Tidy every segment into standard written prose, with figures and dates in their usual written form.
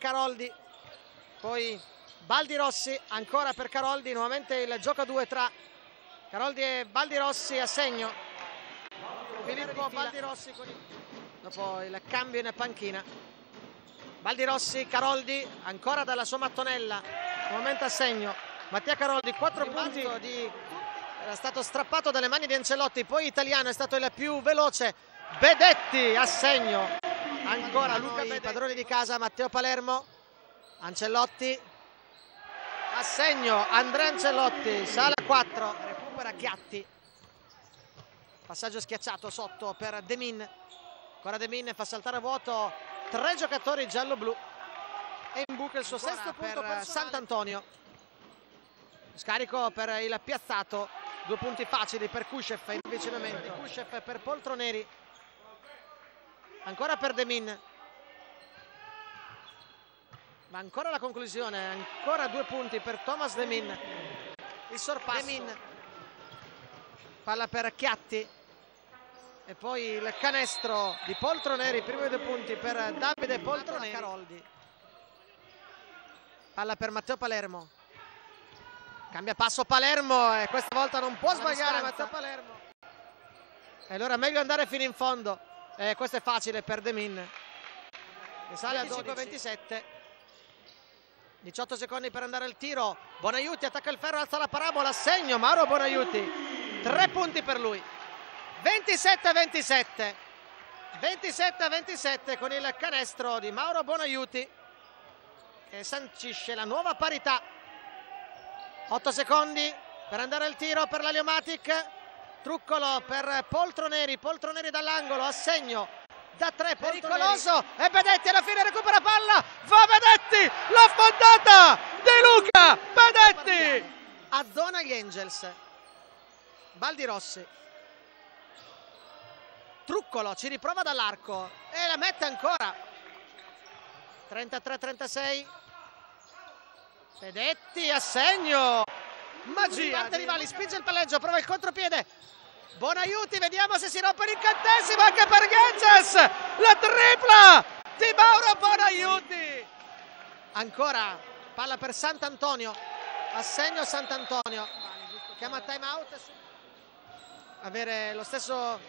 Caroldi, poi Baldirossi, ancora per Caroldi, nuovamente il gioco a due tra Caroldi e Baldirossi a segno. Filippo Baldirossi dopo il cambio in panchina. Baldirossi, Caroldi, ancora dalla sua mattonella, nuovamente a segno. Mattia Caroldi, 4 punti era stato strappato dalle mani di Ancelotti, poi Italiano è stato il più veloce. Bedetti a segno, ancora Luca Bedetti, padroni di casa. Matteo Palermo, Ancelotti a segno, Andrea Ancelotti, sale a 4, recupera Chiatti, passaggio schiacciato sotto per De Min, ancora De Min fa saltare a vuoto 3 giocatori giallo-blu e in buca il suo sesto punto per Sant'Antonio. Scarico per il piazzato, 2 punti facili per Kushev, in avvicinamento Kushev per Poltroneri, ancora per De Min, ma ancora la conclusione, ancora 2 punti per Thomas De Min, il sorpasso De Min, palla per Chiatti e poi il canestro di Poltroneri, primi 2 punti per Davide Poltroneri. Caroldi, palla per Matteo Palermo, cambia passo Palermo e questa volta non può sbagliare Matteo Palermo, e allora meglio andare fino in fondo. Questo è facile per De Min, che sale a 12-27, 18 secondi per andare al tiro. Bonaiuti attacca il ferro, alza la parabola, segno Mauro Bonaiuti, 3 punti per lui. 27-27, 27-27 con il canestro di Mauro Bonaiuti che sancisce la nuova parità. 8 secondi per andare al tiro per la Leomatic. Truccolo per Poltroneri, Poltroneri dall'angolo, a segno da 3, pericoloso, e Bedetti alla fine recupera palla, va Bedetti, la fondata di Luca Bedetti, a zona gli Angels. Baldirossi, Truccolo ci riprova dall'arco e la mette ancora. 33-36, Bedetti a segno, magia, rivali, spinge il palleggio, prova il contropiede. Bonaiuti, vediamo se si rompe l'incantesimo anche per Genges, la tripla di Mauro Bonaiuti. Ancora palla per Sant'Antonio, a segno Sant'Antonio, chiama time out, avere lo stesso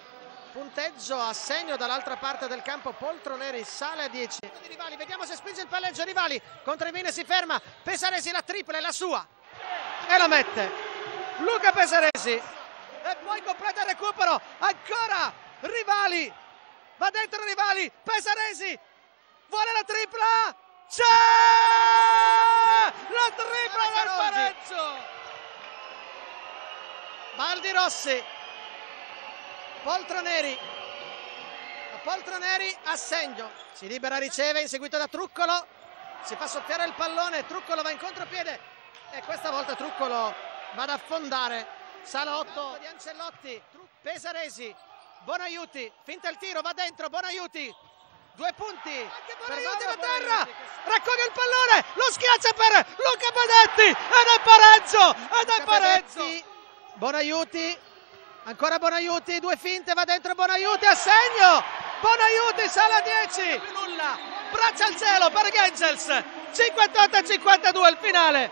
punteggio, a segno dall'altra parte del campo. Poltroneri sale a 10. Rivali, vediamo se spinge il palleggio, Rivali contro i Mine, si ferma, Pesaresi, la tripla è la sua e la mette Luca Pesaresi. E poi completa il recupero, ancora Rivali, va dentro Rivali, Pesaresi, vuole la tripla, c'è la tripla del pareggio. Baldirossi, Poltroneri, Poltroneri a segno, si libera, riceve, inseguito da Truccolo, si fa soffiare il pallone, Truccolo va in contropiede e questa volta Truccolo va ad affondare. Sala 8 di Ancelotti, Pesaresi, Bonaiuti, finta il tiro, va dentro Bonaiuti, 2 punti, anche Bonaiuti da terra, raccoglie il pallone, lo schiaccia per Luca Bedetti ed è pareggio, pareggio. Bonaiuti, ancora Bonaiuti, 2 finte, va dentro Bonaiuti, a segno, Bonaiuti, sala 10, nulla, braccia al cielo per Gengels, 58-52 il finale,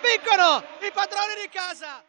vincono i padroni di casa.